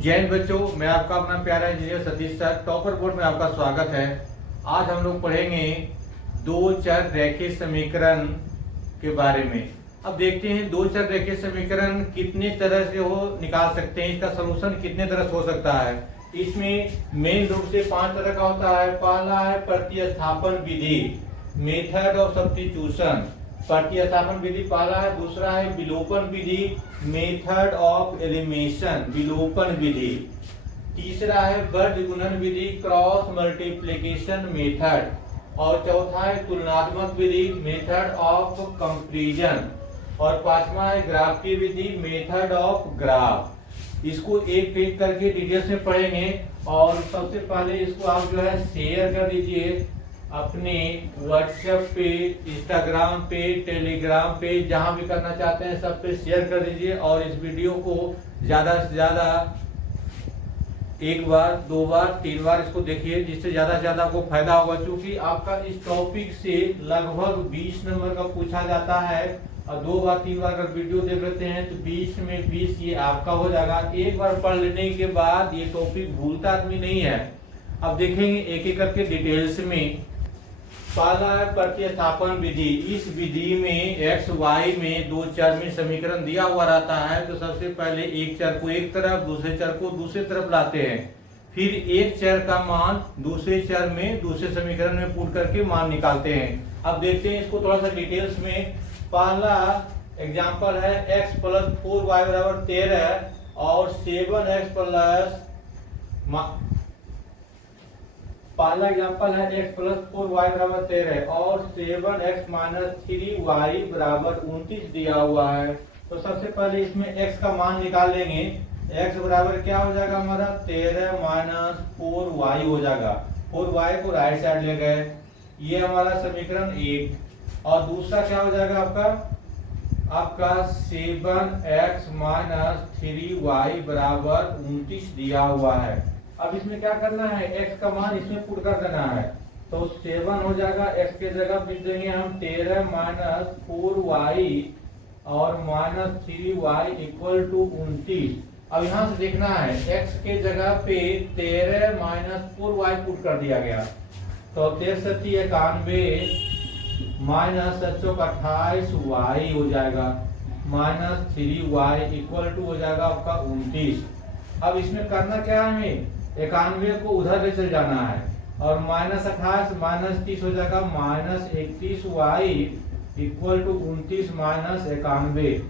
जय हिंद बच्चों, मैं आपका अपना प्यारा engineer Satish sir topper board में आपका स्वागत है। आज हम लोग पढ़ेंगे दो चर रेखीय समीकरण के बारे में। अब देखते हैं दो चर रेखीय समीकरण कितने तरह से निकाल सकते हैं, इसका सलूशन कितने तरह से हो सकता है। इसमें मेन रूप से 5 तरह का होता है। पहला है प्रतिस्थापन विधि, मेथड ऑफ सब्स्टिट्यूशन। प्रतिस्थापन विधि पहला है। दूसरा है विलोपन विधि, मेथड ऑफ एलिमिनेशन, विलोपन विधि। तीसरा है वर्ग गुणन विधि, क्रॉस मल्टीप्लिकेशन मेथड। और चौथा है तुलनात्मक विधि, मेथड ऑफ कंपैरिजन। और पांचवा है ग्राफीय विधि, मेथड ऑफ ग्राफ। इसको एक एक करके डिटेल्स में पढ़ेंगे। और सबसे पहले इसको आप जो है शेयर कर दीजिए अपने व्हाट्सएप पे, इंस्टाग्राम पे, टेलीग्राम पे, जहां भी करना चाहते हैं सब पे शेयर कर दीजिए। और इस वीडियो को ज्यादा से ज्यादा 1 बार 2 बार 3 बार इसको देखिए, जिससे ज्यादा से ज्यादा आपको फायदा होगा। क्योंकि आपका इस टॉपिक से लगभग 20 नंबर का पूछा जाता है। और 2 बार 3 बार अगर वीडियो देख लेते हैं तो 20 में 20 ये आपका हो जाएगा। एक बार पढ़ लेने के बाद ये टॉपिक भूलता आदमी नहीं है। अब देखेंगे एक एक करके डिटेल्स में। पहला है प्रतिस्थापन विधि। इस विधि में x y में दो चर में समीकरण दिया हुआ रहता है। तो सबसे पहले एक चर को एक तरफ, दूसरे चर को दूसरे तरफ लाते हैं। फिर एक चर का मान दूसरे चर में दूसरे समीकरण में पुट करके मान निकालते हैं। अब देखते हैं इसको थोड़ा सा डिटेल्स में। पहला एग्जांपल है x + 4y = 13 और 7x प्लस पहला एग्जांपल है x + 4y = 13 और 7x - 3y = 29 दिया हुआ है। तो सबसे पहले इसमें x का मान निकाल लेंगे। x बराबर क्या हो जाएगा हमारा 13 - 4y हो जाएगा। 4y को राइट साइड ले गए, ये हमारा समीकरण 1। और दूसरा क्या हो जाएगा आपका 7x - 3y = 29 दिया हुआ है। अब इसमें क्या करना है, x का मान इसमें पुट कर देना है। तो 7 हो जाएगा, x के जगह लिख देंगे हम 13 - 4y और -3y = 29। अब यहाँ से देखना है x के जगह पे 13 - 4y पुट कर दिया गया। तो 13 × 91 -728y हो जाएगा, -3y = हो जाएगा आपका 29। अब इसमें करना क्या है, हमें 91 को उधर ले चल जाना है। और -28 -30 हो जाएगा, -31y = 29 - 91।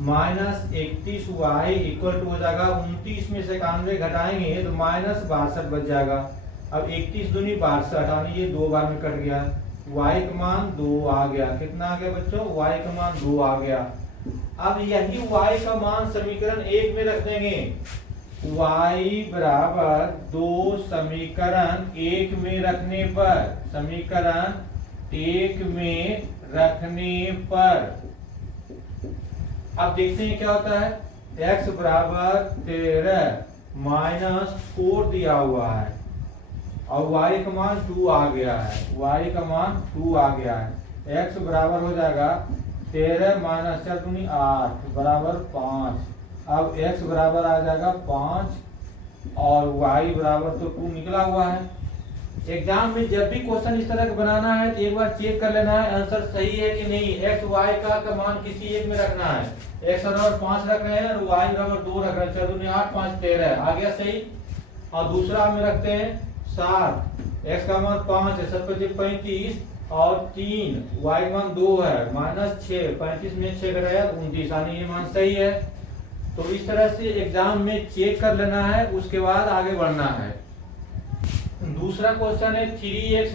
-31y = हो जाएगा 29 में से 91 घटाएंगे तो -62 बच जाएगा। अब 31 दूनी 62 यानी ये 2 बार में कट गया। y का मान 2 आ गया। कितना आ गया बच्चों, y का मान 2 आ गया। अब यही y का मान समीकरण 1 में रख देंगे। y बराबर 2 समीकरण 1 में रखने पर, समीकरण 1 में रखने पर अब देखते हैं क्या होता है। x बराबर 13 - 4 दिया हुआ है और y का मान 2 आ गया है। y का मान 2 आ गया है। x बराबर हो जाएगा 13 - 4 दूनी 8 = 5। अब x बराबर आ जाएगा 5 और y बराबर तो 2 निकला हुआ है। एग्जाम में जब भी क्वेश्चन इस तरह का बनाना है तो एक बार चेक कर लेना है आंसर सही है कि नहीं। x y का मान किसी एक में रखना है। x बराबर 5 रख रहे हैं और y बराबर 2 रख रहे हैं। 4 दूनी 8 5 13 आ गया सही। और दूसरा में रखते हैं 7, x का मान 5 है, 7 × 35 और 3, y का मान 2 है, -6, 35 में 6 घटाया 29 यानी ये मान सही है। तो इस तरह से एग्जाम में चेक कर लेना है, उसके बाद आगे बढ़ना है। दूसरा क्वेश्चन है 3x -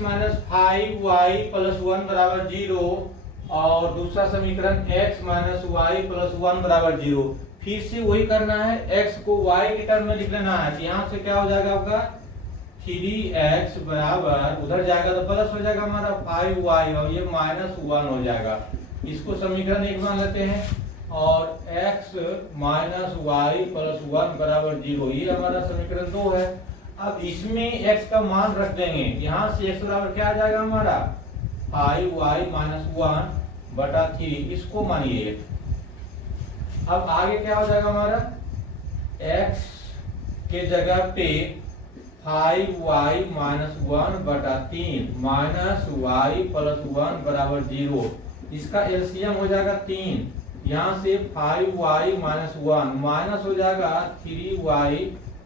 5y + 1 = 0 और दूसरा समीकरण x - y + 1 = 0। फिर से वही करना है, x को y के टर्म में लिख लेना है। यहाँ से क्या हो जाएगा आपका 3x बराबर उधर जाएगा तो प्लस हो जाएगा हमारा 5y और ये -1 हो जाएगा। इसको समीकरण 1 मान लेते हैं। और x - y + 1 = 0, ये हमारा समीकरण 2 है। अब इसमें x का मान रख देंगे। यहाँ से x बराबर क्या आ जाएगा हमारा 5y - 1/3, इसको मानिए। अब आगे क्या हो जाएगा हमारा x के जगह पे 5y माइनस 1 बटा 3 माइनस वाई प्लस 1 बराबर 0। इसका एलसीएम हो जाएगा 3। यहाँ से 5y माइनस 1 माइनस हो जाएगा 3y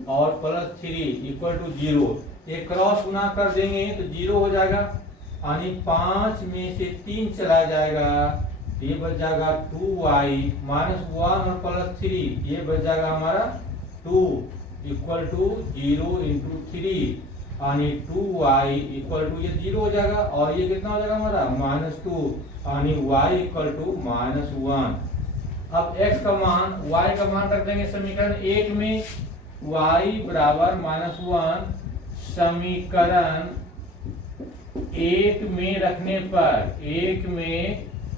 और प्लस 3 इक्वल टू 0। एक क्रॉस गुना कर देंगे तो 0 हो जाएगा, यानी 5 में से 3 चला जाएगा, ये बच जाएगा 2y माइनस 1 और प्लस 3, ये बच जाएगा हमारा 2 इक्वल टू 0 इंटू 3, यानी 2y इक्वल टू ये 0 हो जाएगा और ये कितना हो जाएगा हमारा -2, यानी y इक्वल टू -1। अब x का मान y का मान रख देंगे समीकरण 1 में, y बराबर -1 समीकरण 1 में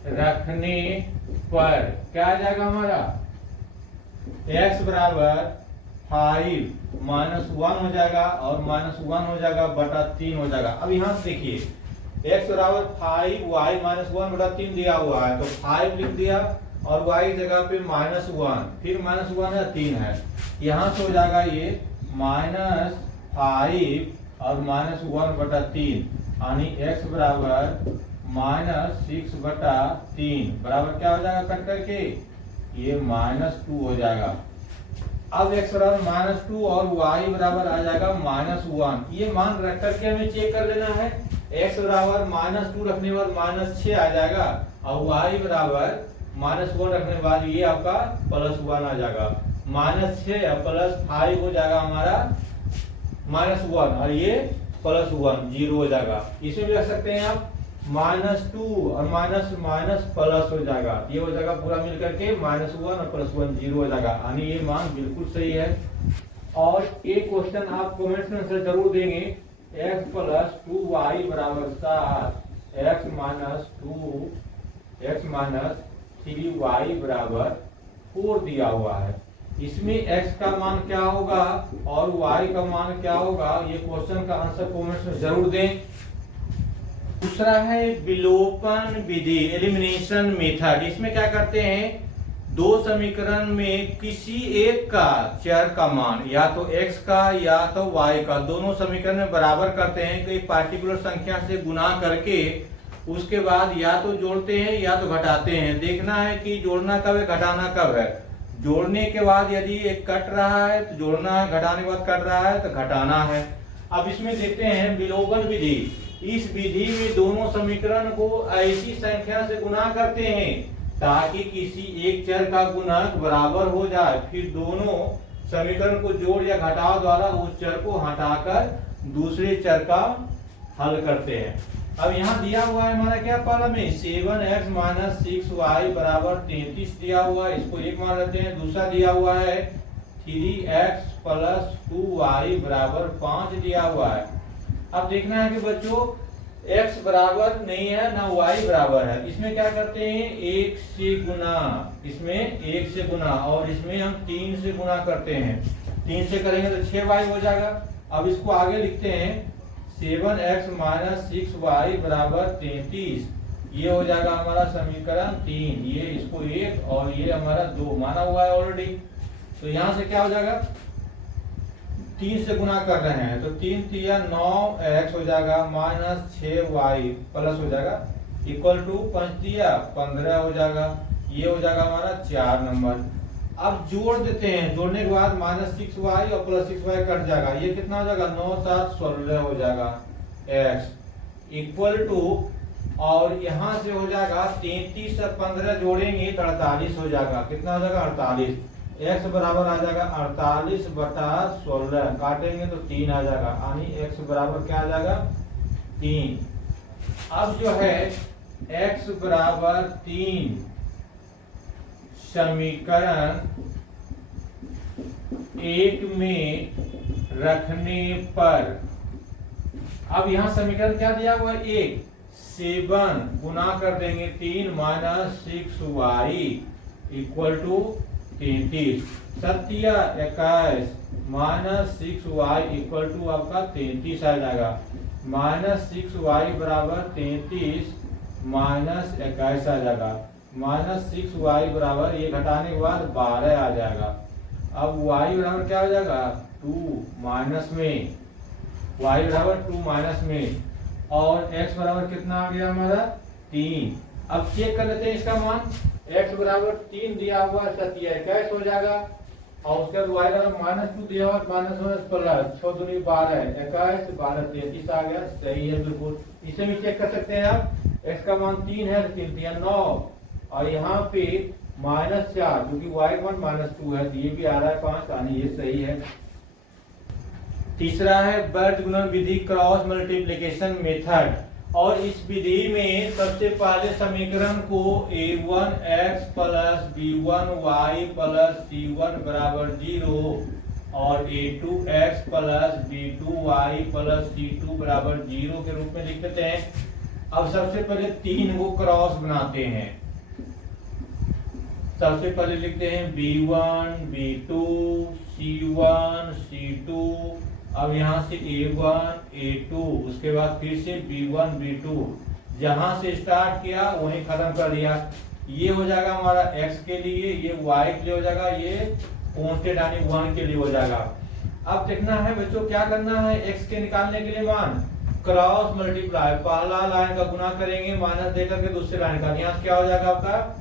रखने पर क्या आ जाएगा हमारा x बराबर 5 माइनस 1 हो जाएगा और माइनस 1 हो जाएगा बटा 3 हो जाएगा। अब यहाँ से देखिए x बराबर 5 y माइनस 1 बटा 3 दिया हुआ है, तो 5 लिख दिया और y की जगह पे -1, फिर -1 है 3 है, यहाँ से हो जाएगा ये -5 और -1 बटा 3, यानी x बराबर -6 बटा 3 बराबर क्या हो जाएगा कट करके ये -2 हो जाएगा। अब x बराबर -2 और y बराबर आ जाएगा -1। ये मान रख करके हमें चेक कर लेना है। x बराबर -2 रखने के बाद -6 आ जाएगा और y बराबर -1 रखने के बाद ये आपका +1 आ जाएगा। -6 प्लस 5 हो जाएगा हमारा -1 और ये +1 0 हो जाएगा। इसमें भी रख सकते हैं आप -2 और माइनस प्लस हो जाएगा, ये हो जाएगा पूरा मिलकर के -1 और +1 0 हो जाएगा, यानी ये मान बिल्कुल सही है। और एक क्वेश्चन आप कमेंट्स में आंसर जरूर देंगे, x प्लस 2y बराबर 7, x माइनस 3y बराबर 4 दिया हुआ है। इसमें x का मान क्या होगा और y का मान क्या होगा, ये क्वेश्चन का आंसर कमेंट्स में जरूर दें। दूसरा है विलोपन विधि, एलिमिनेशन मेथड। इसमें क्या करते हैं, दो समीकरण में किसी एक का चर का मान या तो x का या तो y का, दोनों समीकरण में बराबर करते हैं, कोई पार्टिकुलर संख्या से गुना करके उसके बाद या तो जोड़ते हैं या तो घटाते हैं। देखना है कि जोड़ना कब है घटाना कब है। जोड़ने के बाद यदि एक कट रहा है तो जोड़ना है, घटाने के बाद कट रहा है तो घटाना है। अब इसमें देखते हैं विलोपन विधि। इस विधि में दोनों समीकरण को ऐसी संख्या से गुना करते हैं ताकि किसी एक चर का गुणक बराबर हो जाए, फिर दोनों समीकरण को जोड़ या घटाव द्वारा उस चर को हटाकर दूसरे चर का हल करते हैं। अब यहाँ दिया हुआ है हमारा क्या पहला में 7x माइनस 6y बराबर 33 दिया हुआ है, इसको एक मान लेते हैं। दूसरा दिया हुआ है 3x प्लस 2y बराबर 5 दिया हुआ है। अब देखना है कि बच्चों x बराबर नहीं है ना y बराबर है, इसमें क्या करते हैं 1 से गुना, इसमें 1 से गुना और इसमें हम 3 से गुना करते हैं। 3 से करेंगे तो 6y हो जाएगा। अब इसको आगे लिखते हैं 7x माइनस 6y बराबर 33, ये हो जाएगा हमारा समीकरण 3, ये इसको 1 और ये हमारा 2 माना हुआ है ऑलरेडी। तो यहाँ से क्या हो जाएगा 3 से गुना कर रहे हैं तो 3 3 9x हो जाएगा माइनस 6y प्लस हो जाएगा इक्वल टू 5 15 हो जाएगा, ये हो जाएगा हमारा 4 नंबर। अब जोड़ देते हैं, जोड़ने के बाद -6y और +6y कट जाएगा, ये कितना हो जाएगा 9 7 16 हो जाएगा x इक्वल टू, और यहाँ से हो जाएगा 33 से 15 जोड़ेंगे तो 48 हो जाएगा। कितना हो जाएगा 48, x बराबर आ जाएगा 48 बटा 16, काटेंगे तो 3 आ जाएगा, यानी x बराबर क्या आ जाएगा 3। अब जो है x बराबर 3 समीकरण 1 में रखने पर, अब यहाँ समीकरण क्या दिया हुआ है 1, 7 गुना कर देंगे 3 minus 6y equal to 33, 7 21 minus 6y equal to आपका 33 आ जाएगा। -6y बराबर 33 माइनस 21 आ जाएगा, -6y बराबर ये घटाने के बाद 12 आ जाएगा। अब y बराबर क्या हो जाएगा 2 माइनस में, y बराबर 2 माइनस में, और x बराबर कितना आ गया हमारा 3। अब चेक कर लेते हैं इसका मान। x बराबर 3 दिया हुआ है, सत्य कैश हो जाएगा, और उसके बाद y बराबर -2 दिया हुआ, माइनस माइनस प्लस 6 दूनी 12, 21 12 33 आ गया, सही है बिल्कुल। इसे भी चेक कर सकते हैं आप। x का मान 3 है, 3 3 9, और यहाँ पे -4 क्योंकि y का मान -2 है, तो ये भी आ रहा है 5, यानी ये सही है। तीसरा है वर्ग गुणन विधि, क्रॉस मल्टीप्लिकेशन मेथड। और इस विधि में सबसे पहले समीकरण को a1x plus b1y plus c1 बराबर 0 और a2x plus b2y plus c2 बराबर 0 के रूप में लिख देते हैं। अब सबसे पहले 3 को क्रॉस बनाते हैं। सबसे पहले लिखते हैं b1 b2 c1 c2, अब यहाँ से a1 a2, उसके बाद फिर से b1 b2, जहां से स्टार्ट किया वहीं खत्म कर दिया। ये हो जाएगा हमारा x के लिए, ये y के लिए हो जाएगा, ये कांस्टेंट यानी 1 के लिए हो जाएगा। अब देखना है बच्चों क्या करना है, x के निकालने के लिए मान क्रॉस मल्टीप्लाई, पहला लाइन का गुना करेंगे माइनस देकर के दूसरे लाइन का, यहाँ क्या हो जाएगा आपका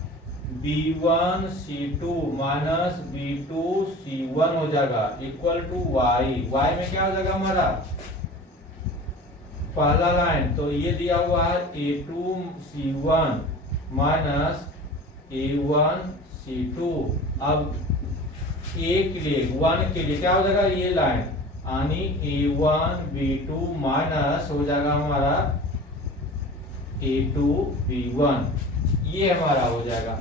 b1 c2 minus b2 c1 हो जाएगा इक्वल टू y में क्या हो जाएगा हमारा पहला लाइन, तो ये दिया हुआ है a2 c1 minus a1 c2। अब a के लिए 1 के लिए क्या हो जाएगा ये लाइन, यानी a1 b2 माइनस हो जाएगा हमारा a2 b1, ये हमारा हो जाएगा।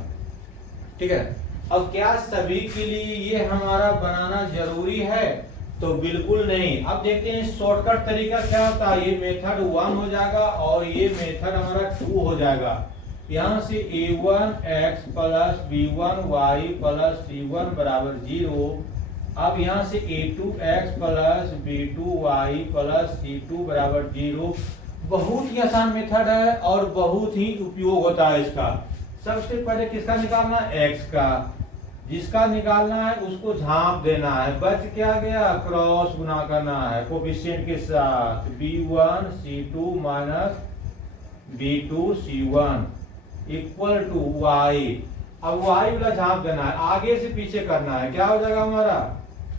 ठीक है। अब क्या सभी के लिए ये हमारा बनाना जरूरी है, तो बिल्कुल नहीं। अब देखते हैं शॉर्टकट तरीका क्या होता है। ये मेथड 1 हो जाएगा और ये मेथड हमारा 2 हो जाएगा। यहाँ से a1x plus b1y plus c1 बराबर 0। अब यहाँ से a2x plus b2y plus c2 बराबर 0। बहुत ही आसान मेथड है और बहुत ही उपयोग होता है इसका। सबसे पहले किसका निकालना है, x का। जिसका निकालना है उसको झांप देना है, बच क्या गया क्रॉस गुना करना है कोफिशिएंट के साथ, b1 c2 minus b2 c1 equal to y। अब y वाला झांप देना है, आगे से पीछे करना है, क्या हो जाएगा हमारा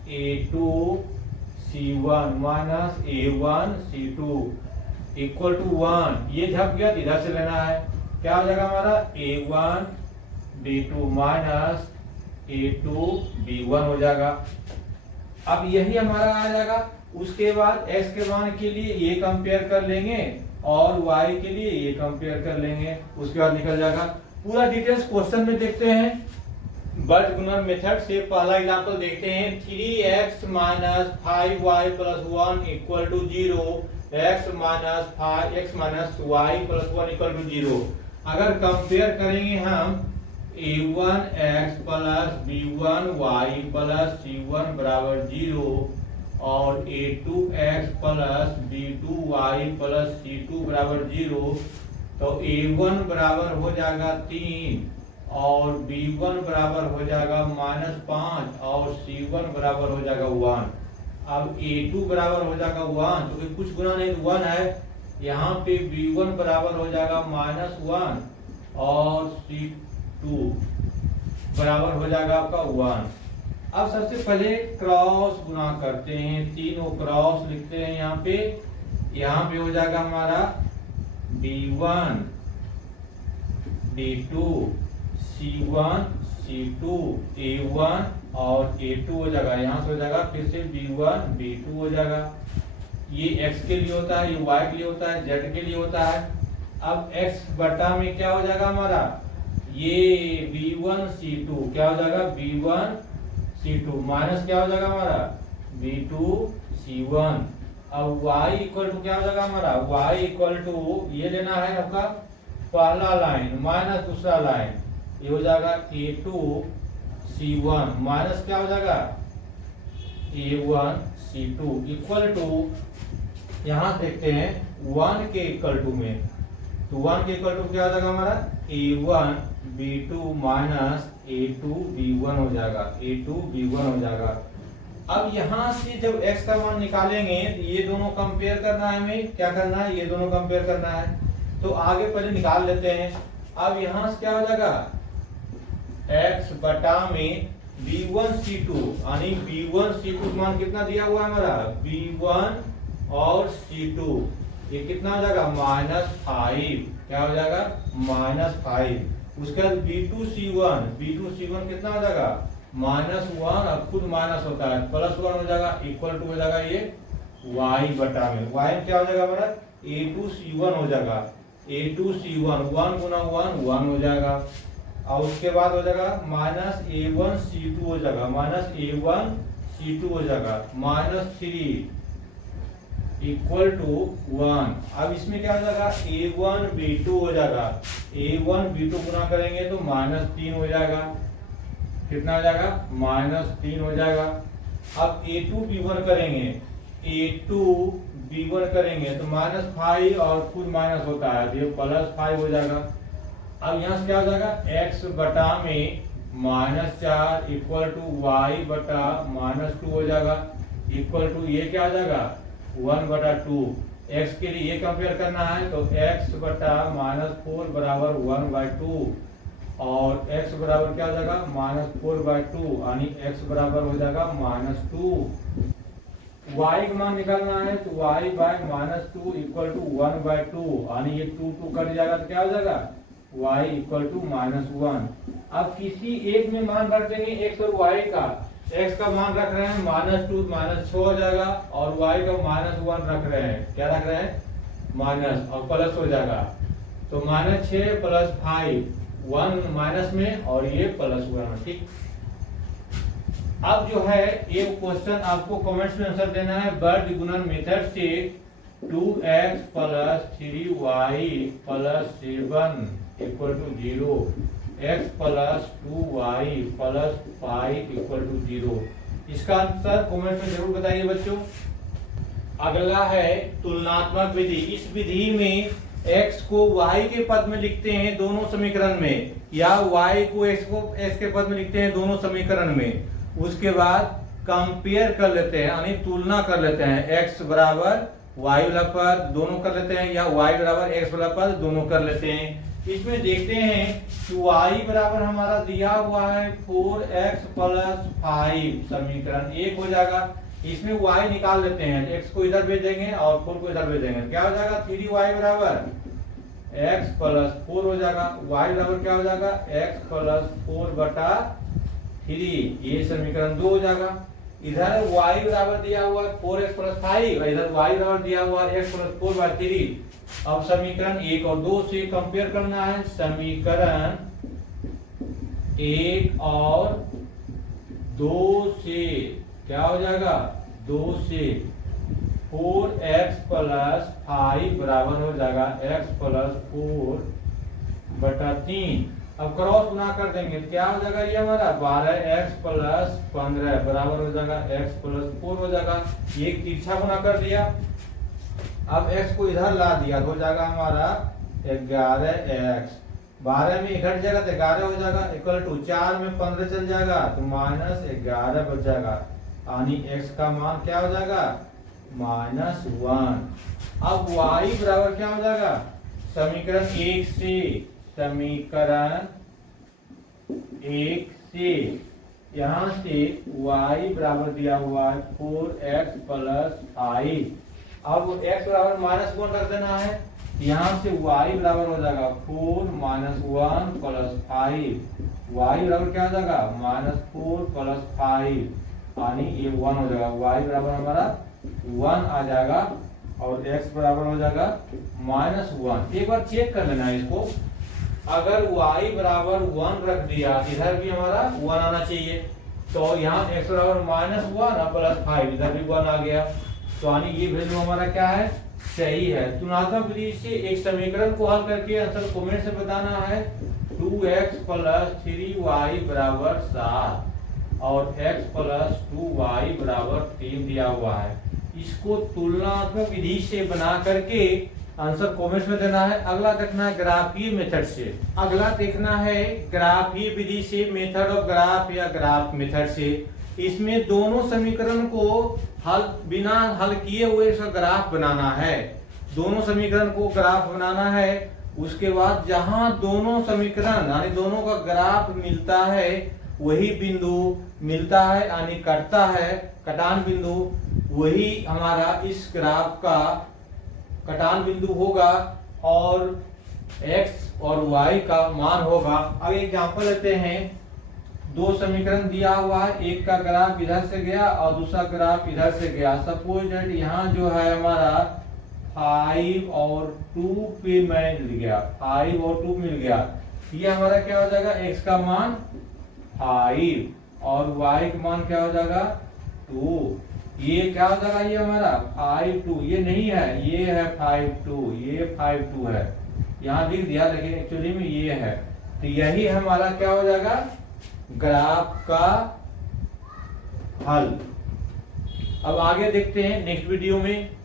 a2 c1 minus a1 c2 equal to 1। ये झप गया, इधर से लेना है, क्या हो जाएगा हमारा a1 b2 minus a2 b1 हो जाएगा। अब यही हमारा आ जाएगा। उसके बाद x के मान के लिए ये कंपेयर कर लेंगे और y के लिए ये कंपेयर कर लेंगे, उसके बाद निकल जाएगा। पूरा डिटेल्स क्वेश्चन में देखते हैं। वर्ग गुणन मेथड से पहला एग्जांपल देखते हैं। 3x minus 5y plus 1 equal to 0, x minus 5x minus y plus 1 equal to 0। अगर कंपेयर करेंगे हम a1x plus b1y plus c1 बराबर 0 और a2x plus b2y plus c2 बराबर 0, तो a1 बराबर हो जाएगा 3 और b1 बराबर हो जाएगा -5 और c1 बराबर हो जाएगा 1। अब a2 बराबर हो जाएगा 1, क्योंकि कुछ गुना नहीं 1 है। यहाँ पे b1 बराबर हो जाएगा -1 और c2 बराबर हो जाएगा आपका 1। अब सबसे पहले क्रॉस गुना करते हैं, तीनों क्रॉस लिखते हैं यहाँ पे हो जाएगा हमारा b1 b2 c1 c2 a1 और a2 हो जाएगा। यहाँ से हो जाएगा फिर से b1 b2 हो जाएगा। ये x के लिए होता है, ये y के लिए होता है, z के लिए होता है। अब x बटा में क्या हो जाएगा हमारा, ये b1 c2 क्या हो जाएगा b1 c2 माइनस क्या हो जाएगा हमारा b2 c1। अब y इक्वल टू क्या हो जाएगा हमारा, y इक्वल टू ये लेना है आपका पहला लाइन माइनस दूसरा लाइन, ये हो जाएगा a2 c1 माइनस क्या हो जाएगा a1 c2 इक्वल टू, यहाँ देखते हैं 1 के इक्वल टू में, तो 1 के इक्वल टू क्या हो जाएगा हमारा a1 b2 minus a2 b1 हो जाएगा, a2 b1 हो जाएगा। अब यहां से जब x का मान निकालेंगे तो ये दोनों कंपेयर करना है, हमें क्या करना है, ये दोनों कंपेयर करना है। तो आगे पहले निकाल लेते हैं। अब यहां से क्या हो जाएगा, x बटा में b1 c2 यानी b1 c2 मान कितना दिया हुआ है हमारा, b1 और c2, ये कितना हो जाएगा -5, क्या हो जाएगा -5। उसके बाद b2c1 कितना हो जाएगा -1, और खुद माइनस होता है +1 हो जाएगा, इक्वल टू हो जाएगा ये y बटा में, y में क्या हो जाएगा हमारा a2c1 हो जाएगा, a2c1 1 गुना 1 हो जाएगा, और उसके बाद हो जाएगा -a1c2 हो जाएगा, -a1c2 हो जाएगा, -3 इक्वल टू 1। अब इसमें क्या हो जाएगा a1 b2 हो जाएगा, a1 b2 गुना करेंगे तो -3 हो जाएगा, कितना हो जाएगा -3 हो जाएगा। अब a2 b1 करेंगे, a2 b1 करेंगे तो -5 और खुद माइनस होता है तो ये +5 हो जाएगा। अब यहाँ से क्या हो जाएगा x बटा में -4 इक्वल टू y बटा -2 हो जाएगा, इक्वल टू ये क्या हो जाएगा 1/2। x के लिए ये कंपेयर करना है तो x बटा -4 बराबर 1/2, और x बराबर क्या हो जाएगा -4/2 यानी x बराबर हो जाएगा -2। y का मान निकालना है तो y बाय -2 इक्वल टू 1/2 यानी ये 2 कट जाएगा तो क्या हो जाएगा y इक्वल टू -1। अब किसी एक में मान रख देंगे x और y का, x का मान रख रहे हैं -2 -6 हो जाएगा, और y का -1 रख रहे हैं, क्या रख रहे हैं माइनस और प्लस हो जाएगा, तो -6 + 5 1 माइनस में और ये +1, ठीक। अब जो है ये क्वेश्चन आपको कमेंट्स में आंसर देना है। वर्ग गुणन मेथड से 2x + 3y + 7 equal to 0, x + 2y + 5 equal to 0। इसका आंसर कमेंट में जरूर बताइए बच्चों। अगला है तुलनात्मक विधि। इस विधि में x को y के पद में लिखते हैं दोनों समीकरण में, या y को x के पद में लिखते हैं दोनों समीकरण में। उसके बाद कंपेयर कर लेते हैं यानी तुलना कर लेते हैं, x बराबर y वाला पद दोनों कर लेते हैं, या y बराबर x वाला पद दोनों कर लेते हैं। इसमें देखते हैं कि y बराबर हमारा दिया हुआ है 4x + 5, समीकरण 1 हो जाएगा। इसमें y निकाल लेते हैं, x को इधर भेज देंगे और 4 को इधर भेज देंगे, क्या हो जाएगा 3y बराबर x + 4 हो जाएगा। y बराबर क्या हो जाएगा x + 4/3, ये समीकरण 2 हो जाएगा। इधर y बराबर दिया हुआ है 4x + 5, इधर y बराबर दिया हुआ है x + 4/3। अब समीकरण 1 और 2 से कंपेयर करना है। समीकरण 1 और 2 से क्या हो जाएगा 2 से 4x + 5 बराबर हो जाएगा x + 4/3। अब क्रॉस गुना कर देंगे तो क्या हो जाएगा ये हमारा 12x + 15 बराबर हो जाएगा x + 4 हो जाएगा। ये तिरछा गुना कर दिया। अब x को इधर ला दिया तो हो जाएगा हमारा 11x, 12 में घट जाएगा तो 11 हो जाएगा, इक्वल टू 4 में 15 चल जाएगा तो -11 बच जाएगा, यानी x का मान क्या हो जाएगा -1। अब y बराबर क्या हो जाएगा समीकरण 1 से, समीकरण 1 से यहां से y बराबर दिया हुआ है 4x + 5। अब x बराबर -1 रख देना है, यहाँ से y बराबर हो जाएगा 4 - 1 + 5। y बराबर क्या हो जाएगा -4 + 5, यानी ये 1 हो जाएगा। y बराबर हमारा 1 आ जाएगा और x बराबर हो जाएगा -1। एक बार चेक कर लेना है इसको। अगर y बराबर 1 रख दिया, इधर भी हमारा 1 आना चाहिए, तो यहाँ x बराबर -1 और +5, इधर भी 1 आ गया, तो यानी ये वैल्यू हमारा क्या है सही है। तुलनात्मक विधि से एक समीकरण को हल करके आंसर कमेंट से बताना है। 2x + 3y = 7 और x + 2y = 3 दिया हुआ है। इसको तुलनात्मक विधि से बना करके आंसर कमेंट्स में देना है। अगला देखना है ग्राफीय मेथड से। अगला देखना है ग्राफीय विधि से, मेथड ऑफ ग्राफ या ग्राफ मेथड से। इसमें दोनों समीकरण को हल बिना हल किए हुए इसका ग्राफ बनाना है। दोनों समीकरण को ग्राफ बनाना है। उसके बाद जहां दोनों समीकरण यानी दोनों का ग्राफ मिलता है वही बिंदु मिलता है यानी कटता है, कटान बिंदु, वही हमारा इस ग्राफ का कटान बिंदु होगा और x और y का मान होगा। अब एग्जांपल लेते हैं। दो समीकरण दिया हुआ है, एक का ग्राफ इधर से गया और दूसरा ग्राफ इधर से गया। सपोज दैट यहाँ जो है हमारा 5 और 2 पे मिल गया, 5 और 2 मिल गया। ये हमारा क्या हो जाएगा, x का मान 5 और y का मान क्या हो जाएगा 2। ये क्या हो जाएगा, ये हमारा 5 2, ये नहीं है, ये है 5 2, ये 5 2 है, यहाँ लिख दिया लेकिन एक्चुअली में ये है। तो यही हमारा क्या हो जाएगा ग्राफ का हल। अब आगे देखते हैं नेक्स्ट वीडियो में।